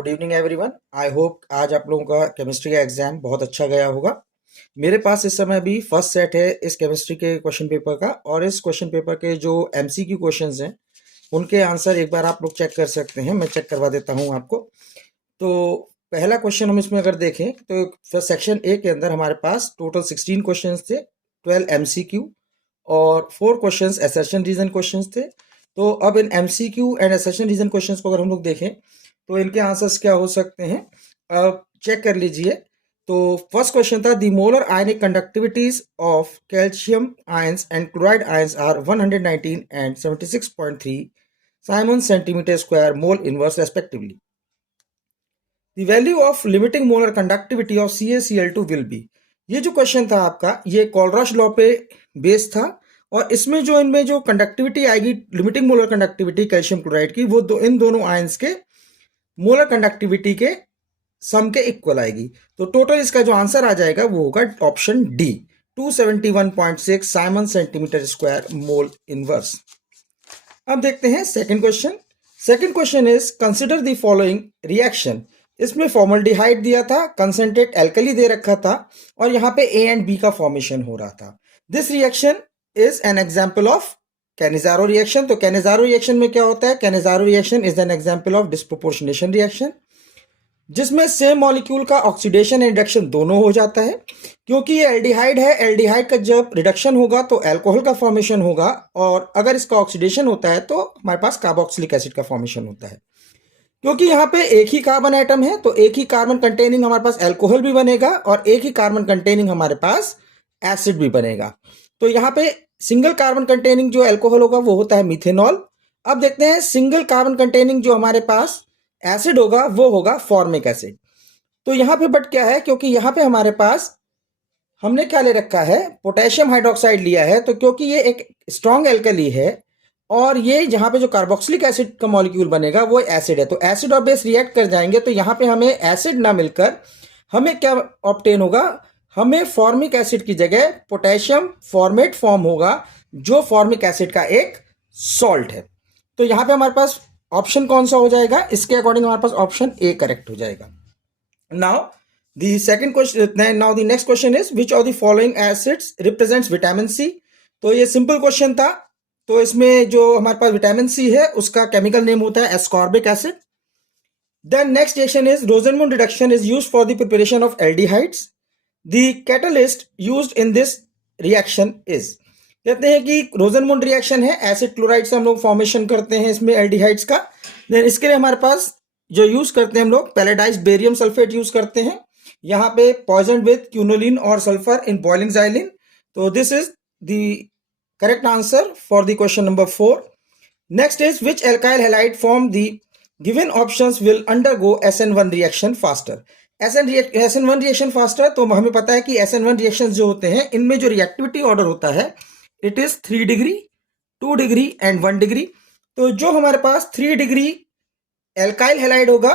Good evening everyone. I hope आज आप लोगों का केमिस्ट्री का एग्जाम बहुत अच्छा गया होगा। मेरे पास इस समय भी फर्स्ट सेट है इस केमिस्ट्री के क्वेश्चन पेपर का, और इस क्वेश्चन पेपर के जो एमसीक्यू क्वेश्चंस हैं उनके आंसर एक बार आप लोग चेक कर सकते हैं। मैं चेक करवा देता हूं आपको। तो पहला क्वेश्चन हम इसमें अगर देखें तो सेक्शन ए के अंदर हमारे पास टोटल 16 क्वेश्चन थे, 12 एमसीक्यू और 4 क्वेश्चंस असर्शन रीजन क्वेश्चंस थे। तो अब इन MCQ and assertion reason questions को अगर हम लोग देखें तो इनके आंसर्स क्या हो सकते हैं, अब चेक कर लीजिए। तो फर्स्ट क्वेश्चन था the molar ionic conductivities of calcium ions and chloride ions are 119 and 76.3 siemens centimetre square mole inverse respectively. The value of limiting molar conductivity of CaCl2 will be. ये जो question था आपका ये Kohlrausch law पे base था, और इसमें जो इनमें जो कंडक्टिविटी आएगी limiting molar conductivity calcium chloride की, वो इन दोनों आयंस के मोलर कंडक्टिविटी के सम के इक्वल आएगी। तो टोटल इसका जो आंसर आ जाएगा वो होगा option D, 271.6 Simon centimetre square mole inverse. अब देखते हैं second question. Second question is consider the following reaction. इसमें फॉर्मल्डिहाइड दिया था, कंसंट्रेट एल्कली दे रखा था, और यहाँ पे A एंड B का फॉर्मेशन हो रहा था। This reaction is an example of Cannizzaro reaction. तो कैनिजारो रिएक्शन में क्या होता है, Cannizzaro reaction is an example of disproportionation reaction, जिसमें सेम मॉलिक्यूल का ऑक्सीडेशन एंड रिडक्शन दोनों हो जाता है। क्योंकि ये एल्डिहाइड है, एल्डिहाइड का जब रिडक्शन होगा तो अल्कोहल का फॉर्मेशन होगा, और अगर इसका ऑक्सीडेशन होता है तो हमारे पास कार्बोक्सिलिक एसिड का फॉर्मेशन होता है। क्योंकि यहाँ पे एक ही कार्बन एटम है तो एक ही कार्बन कंटेनिंग हमारे पास अल्कोहल भी बनेगा, और एक ही कार्बन कंटेनिंग हमारे पास एसिड भी बनेगा। तो यहाँ पे सिंगल कार्बन कंटेनिंग जो अल्कोहल होगा वो होता है मिथेनॉल। अब देखते हैं सिंगल कार्बन कंटेनिंग जो हमारे पास एसिड होगा वो होगा फॉर्मिक एसिड। तो यहाँ पे बट क्या है, क्योंकि यहाँ पे हमारे पास हमने क्या ले रखा है, पोटेशियम हाइड्रोक्साइड लिया है। तो क्योंकि ये एक स्ट्रॉन्ग एल्कली है और ये जहाँ पे जो कार्बोक्सिलिक एसिड का मॉलिक्यूल बनेगा वो एसिड है, तो एसिड और बेस रिएक्ट कर जाएंगे। तो यहाँ पे हमें एसिड ना मिलकर हमें क्या ऑब्टेन होगा, हमें फॉर्मिक एसिड की जगह पोटेशियम फॉर्मेट फॉर्म होगा, जो फॉर्मिक एसिड का एक सॉल्ट है। तो यहाँ पे हमारे पास ऑप्शन कौन सा हो जाएगा, इसके अकॉर्डिंग हमारे पास ऑप्शन ए करेक्ट हो जाएगा। Now the second question, now the next question is which of the following acids represents vitamin C. तो ये सिंपल क्वेश्चन था। तो इसमें जो हमारे पास विटामिन सी है उसका केमिकल नेम होता है ascorbic acid. Then next reaction is Rosenmund reduction is used for the preparation of aldehydes. The catalyst used in this reaction is, कहते हैं कि रोजेनमुंड रिएक्शन है, एसिड क्लोराइड से हम लोग फॉर्मेशन करते हैं इसमें एल्डिहाइड्स का। देन इसके लिए हमारे पास जो यूज करते हैं हम लोग पैलेडाइज्ड बेरियम सल्फेट यूज करते हैं, यहाँ पे पॉइजन विद क्यूनोलिन और सल्फर इन बॉइलिंग xylene। तो this is the correct answer for the question number 4. Next is which alkyl halide from the given options will undergo SN1 reaction faster. SN1 reaction faster, तो हमें पता है कि SN1 reactions जो होते हैं इनमें जो reactivity order होता है it is 3 degree, 2 degree and 1 degree. तो जो हमारे पास 3 डिग्री alkyl halide होगा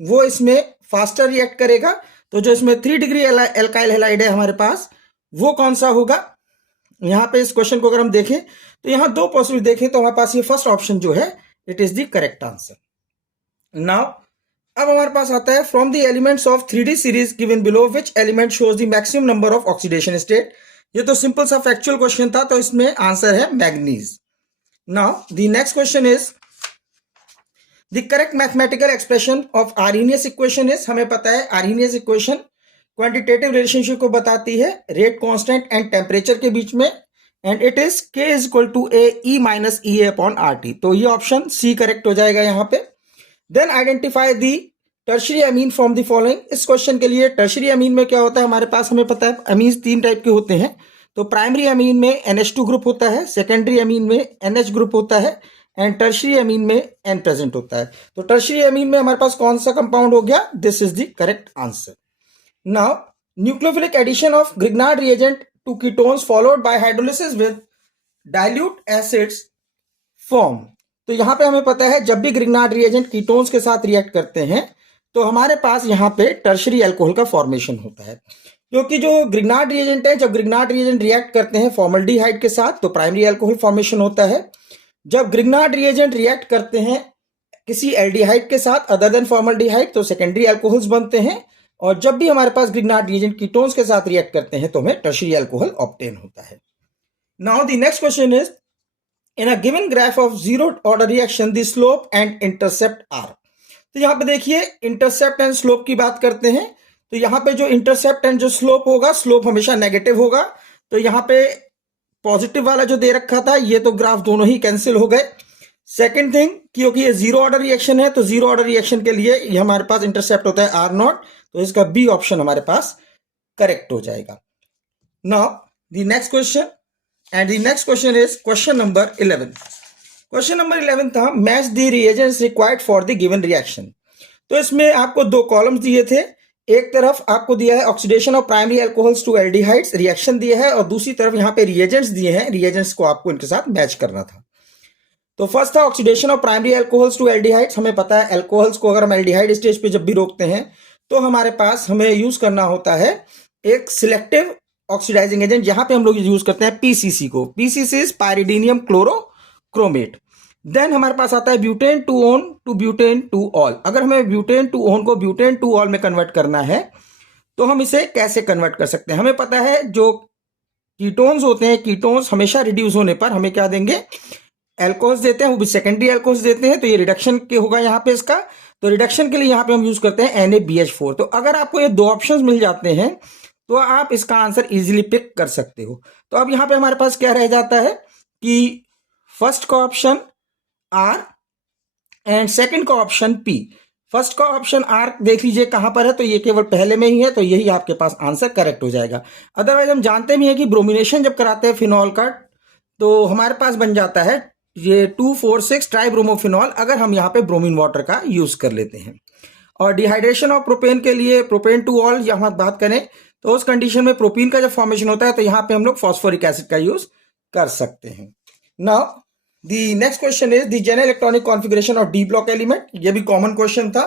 वो इसमें faster react करेगा। तो जो इसमें 3 डिग्री alkyl halide है हमारे पास वो कौन सा होगा। यहाँ पे इस क्वेश्चन को अगर हम देखें तो यहाँ दो पॉसिबल देखें तो हमारे पास ये फर्स्ट ऑप्शन जो है it is the correct answer. Now अब हमारे पास आता है from the elements of 3D series given below which element shows the maximum number of oxidation state. ये तो सिंपल सा फैक्चुअल क्वेश्चन था, तो इसमें आंसर है manganese. Now the next question is the correct mathematical expression of Arrhenius equation is. हमें पता है आर्हेनियस इक्वेशन क्वांटिटेटिव रिलेशनशिप को बताती है रेट कांस्टेंट एंड टेम्परेचर के बीच में, and it is K is equal to A E minus EA upon RT। तो ये ऑप्शन सी करेक्ट हो जाएगा यहाँ पे। Then identify the tertiary amine from the following. इस क्वेश्चन के लिए टर्शरी अमीन में क्या होता है हमारे पास, हमें पता है अमीन्स 3 टाइप के होते हैं। तो प्राइमरी अमीन में NH2 ग्रुप होता है, सेकेंडरी अमीन में NH ग्रुप होता है, एंड टर्शरी अमीन में N प्रेजेंट होता है। तो टर्शरी अमीन में हमारे पास कौन सा कंपाउंड हो गया, this is the correct answer. Now, nucleophilic addition of Grignard reagent to ketones followed by hydrolysis with dilute acids form। तो यहाँ पे हमें पता है जब भी Grignard reagent कीटोन्स के साथ रिएक्ट करते हैं तो हमारे पास यहाँ पे टर्शरी अल्कोहल का फॉर्मेशन होता है। क्योंकि जो Grignard reagent है, जब Grignard reagent रिएक्ट करते हैं फॉर्मल्डिहाइड के साथ तो प्राइमरी अल्कोहल फॉर्मेशन होता है। जब Grignard reagent रिएक्ट करते हैं किसी एल्डिहाइड के साथ अदर देन फॉर्मल्डिहाइड तो सेकेंडरी अल्कोहल्स बनते हैं, और जब भी हमारे पास ग्रिग्नार्ड रिएजेंट कीटोन्स के साथ रिएक्ट करते हैं तो हमें टर्शियरी अल्कोहल ऑब्टेन होता है। Now the next question is, in a given graph of zero order reaction the slope and intercept are. तो यहाँ पे देखिए इंटरसेप्ट एंड स्लोप की बात करते हैं, तो यहाँ पे जो इंटरसेप्ट एंड जो स्लोप होगा, स्लोप हमेशा नेगेटिव होगा, तो यहाँ पे पॉजिटिव वाला जो दे रखा था ये तो ग्राफ दोनों ही कैंसिल हो गए। सेकेंड थिंग, क्योंकि ये जीरो ऑर्डर रिएक्शन है तो जीरो ऑर्डर रिएक्शन के लिए ये हमारे पास इंटरसेप्ट होता है आर नॉट, तो इसका बी ऑप्शन हमारे पास करेक्ट हो जाएगा। Now the next question, and the next question is question number 11। Question number 11 था, match the reagents required for the given reaction. तो इसमें आपको दो कॉलम्स दिए थे, एक तरफ आपको दिया है oxidation of primary alcohols to aldehydes, reaction दिया है, और दूसरी तरफ यहाँ पे रिएजेंट्स दिए हैं, रिएजेंट्स को आपको इनके साथ मैच करना था। तो फर्स्ट था oxidation of primary alcohols to aldehydes. हमें पता है अल्कोहल्स को अगर हम एल्डिहाइड स्टेज पे जब भी रोकते हैं तो हमारे पास हमें यूज करना होता है एक सिलेक्टिव ऑक्सीडाइजिंग एजेंट, जहां पे हम लोग यूज करते हैं पीसीसी को। PCC is pyridinium chlorochromate. Then हमारे पास आता है butane two one to butane two ol. अगर हमें ब्यूटेन टू ओन को ब्यूटेन टू ऑल में कन्वर्ट करना है तो हम इसे कैसे कन्वर्ट कर सकते हैं? हमें पता है जो कीटोन्स होते हैं, कीटोन्स हमेशा रिड्यूस होने पर हमें क्या देंगे? एल्कोहल्स देते हैं, वो भी सेकेंडरी एल्कोहल्स देते हैं, तो ये रिडक्शन के होगा यहाँ पे इसका। तो रिडक्शन के लिए यहाँ पे हम यूज करते हैं NaBH4। तो अगर आपको ये दो ऑप्शंस मिल जाते हैं तो आप इसका आंसर इजीली पिक कर सकते हो। तो अब यहाँ पे हमारे पास क्या रह जाता है कि फर्स्ट का ऑप्शन आर एंड सेकंड का ऑप्शन पी। फर्स्ट का ऑप्शन आर देख लीजिए कहां पर है, तो ये केवल पहले में ही है, तो यही आपके पास आंसर करेक्ट हो जाएगा। अदरवाइज हम जानते भी हैं कि ब्रोमिनेशन जब कराते हैं फिनॉल का तो हमारे पास बन जाता है ये 2,4,6 ट्राइब्रोमोफिनॉल, अगर हम यहाँ पे ब्रोमीन वाटर का यूज कर लेते हैं। और डिहाइड्रेशन ऑफ प्रोपेन के लिए प्रोपेन टू ऑल यहाँ बात करें तो उस कंडीशन में प्रोपीन का जब फॉर्मेशन होता है तो यहाँ पे हम लोग फॉस्फोरिक एसिड का यूज कर सकते हैं। Now the next question is the general electronic configuration of D block element. ये भी कॉमन क्वेश्चन था।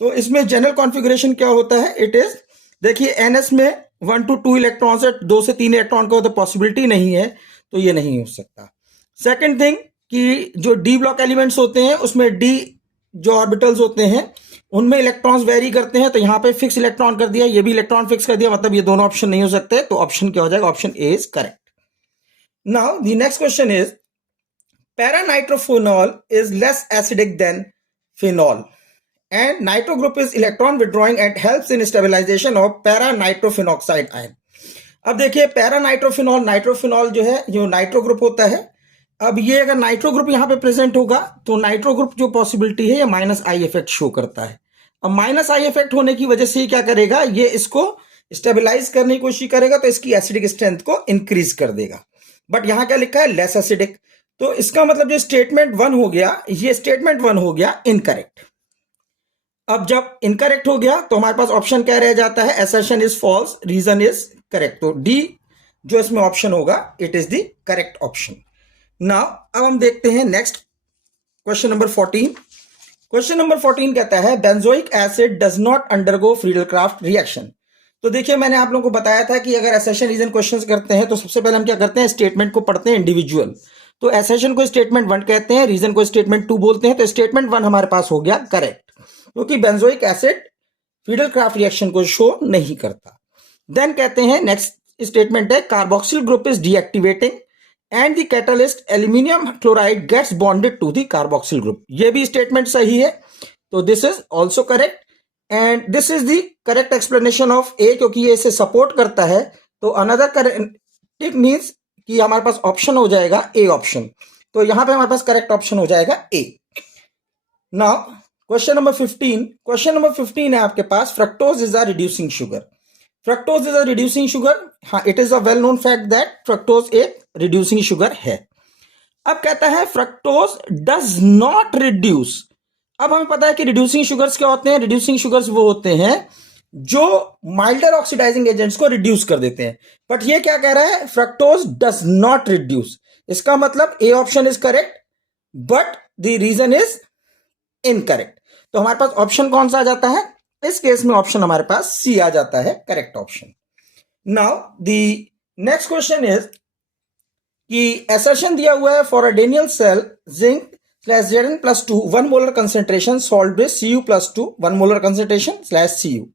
तो इसमें जनरल कॉन्फ़िगरेशन क्या होता है? इट इज, देखिए NS में 1 to 2 इलेक्ट्रॉन्स है, 2 से 3 इलेक्ट्रॉन का तो पॉसिबिलिटी नहीं है, तो ये नहीं हो सकता। सेकेंड थिंग कि जो डी ब्लॉक एलिमेंट्स होते हैं उसमें डी जो ऑर्बिटल्स होते हैं उनमें इलेक्ट्रॉन्स वेरी करते हैं, तो यहाँ पे फिक्स इलेक्ट्रॉन कर दिया, ये भी इलेक्ट्रॉन फिक्स कर दिया, मतलब ये दोनों ऑप्शन नहीं हो सकते, तो ऑप्शन क्या हो जाएगा? Option A is correct. Now the next question is, para-nitrophenols is less acidic than phenol and nitro group is electron withdrawing and helps in stabilization of para-nitrophenoxide ion। अब देखिए पैरानाइट्रोफिनॉल, नाइट्रोफिनॉल जो है, जो nitro group होता है, अब ये अगर नाइट्रो ग्रुप यहाँ पे प्रेजेंट होगा तो नाइट्रो ग्रुप जो पॉसिबिलिटी है ये -I इफेक्ट शो करता है। अब -I इफेक्ट होने की वजह से क्या करेगा? ये इसको स्टेबलाइज करने की कोशिश करेगा, तो इसकी एसिडिक स्ट्रेंथ को इंक्रीज कर देगा। बट यहाँ क्या लिखा है? Less acidic. तो इसका मतलब जो स्टेटमेंट 1 हो गया, ये स्टेटमेंट 1 हो गया इनकरेक्ट। अब जब इनकरेक्ट हो गया तो हमारे पास ऑप्शन क्या रह जाता है? Assertion is false, reason is correct. तो डी जो इसमें ऑप्शन होगा it is the correct option. Now अब हम देखते हैं next question number 14। Question number 14 कहता है benzoic acid does not undergo Friedel Crafts reaction. तो देखिए मैंने आप लोगों को बताया था कि अगर असर्शन रीजन क्वेश्चंस करते हैं तो सबसे पहले हम क्या करते हैं? स्टेटमेंट को पढ़ते हैं इंडिविजुअल। तो असर्शन को स्टेटमेंट 1 कहते हैं, रीजन को स्टेटमेंट 2 बोलते हैं। तो स्टेटमेंट 1 हमारे पास हो गया करेक्ट, क्योंकि बेंजोइक एसिड फ्रीडल-क्राफ्ट रिएक्शन को शो नहीं करता। देन कहते हैं नेक्स्ट स्टेटमेंट है carboxyl group is deactivating and the catalyst aluminium chloride gets bonded to the carboxyl group. ये भी स्टेटमेंट सही है, तो this is also correct and this is the correct explanation of A, क्योंकि ये इसे सपोर्ट करता है। तो अनदर करेक्ट इट मीन्स कि हमारे पास ऑप्शन हो जाएगा ए ऑप्शन। तो यहां पे हमारे पास करेक्ट ऑप्शन हो जाएगा A. Now question number 15। Question number 15 है आपके पास, fructose is a reducing sugar. Fructose is a reducing sugar. हाँ, it is a well known fact that fructose एक रिड्यूसिंग शुगर है। अब कहता है फ्रक्टोज डज नॉट रिड्यूस। अब हमें पता है कि रिड्यूसिंग शुगर्स क्या होते हैं? रिड्यूसिंग शुगर्स वो होते हैं जो माइल्डर ऑक्सीडाइजिंग एजेंट्स को रिड्यूस कर देते हैं। बट ये क्या कह रहा है? Fructose does not reduce. इसका मतलब A option is correct but the reason is incorrect. तो हमारे पास ऑप्शन कौन सा आ जाता है? इस केस में ऑप्शन हमारे पास सी आ जाता है, correct option. Now the next question is कि असर्शन दिया हुआ है for a Daniell cell zinc slash Zn plus 2 1 molar concentration solved with Cu plus 2 1 molar concentration slash Cu.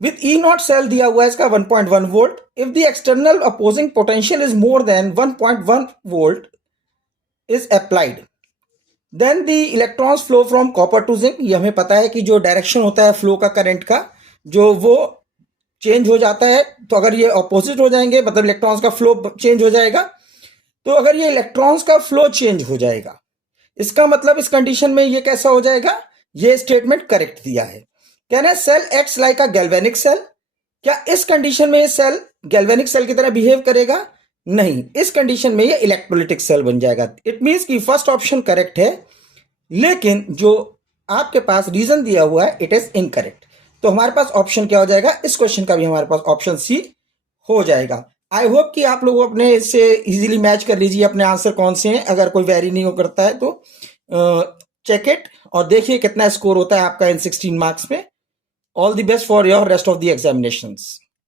With E naught cell दिया हुआ है इसका 1.1 volt. If the external opposing potential is more than 1.1 volt is applied, then the electrons flow from copper to zinc. ये हमें पता है कि जो डायरेक्शन होता है फ्लो का करंट का जो वो चेंज हो जाता है. तो अगर ये ऑपोजिट हो जाएंगे मतलब इलेक्ट्रॉन्स का फ्लो चेंज हो जाएगा. तो अगर ये इलेक्ट्रॉन्स का फ्लो चेंज हो जाएगा इसका मतलब इस कंडीशन में ये कैसा हो जाएगा. ये स्टेटमेंट करेक्ट दिया है. कहना है cell acts like a galvanic cell. क्या इस कंडीशन में ये सेल गैल्वेनिक सेल की तरह बिहेव करेगा. नहीं, इस कंडीशन में ये इलेक्ट्रोलिटिक सेल बन जाएगा. इट मींस कि फर्स्ट ऑप्शन करेक्ट है लेकिन जो आपके पास रीजन दिया हुआ है इट इज इनकरेक्ट. तो हमारे पास ऑप्शन क्या हो जाएगा. इस क्वेश्चन का भी हमारे पास ऑप्शन सी हो जाएगा. आई होप कि आप लोग अपने इससे इजीली मैच कर लीजिए अपने आंसर कौन से हैं. अगर कोई वेरी नहीं हो करता है तो चेक इट और देखिए कितना स्कोर होता है आपका इन 16 मार्क्स में. All the best for your rest of the examinations.